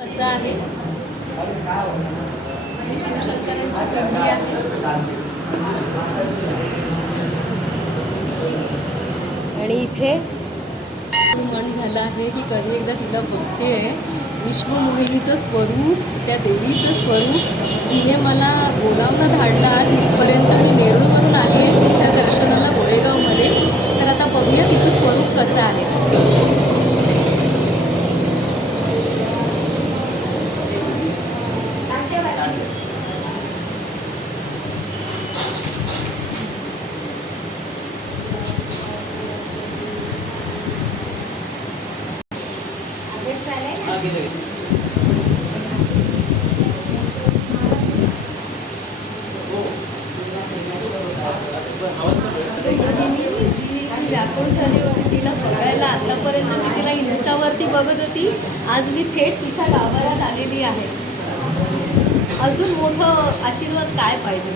कसं आहे ही शिवशंकरांची पिंडी आहे. आणि इथे मन झालं आहे की कधी एकदा तिला बघते आहे. विश्वमोहिनीचं स्वरूप, त्या देवीचं स्वरूप जिने मला बोलावणं धाडलं आज इथपर्यंत. मी नेरूळवरून आली आहे तिच्या दर्शनाला गोरेगावमध्ये. तर आता बघूया तिचं स्वरूप कसं आहे. जी व्याकुळ झाली होती तिला बघायला, आतापर्यंत मी तिला इन्स्टावरती बघत होती. आज मी थेट तिच्या गाभाऱ्यात आलेली आहे. अजून मोठं आशीर्वाद काय पाहिजे.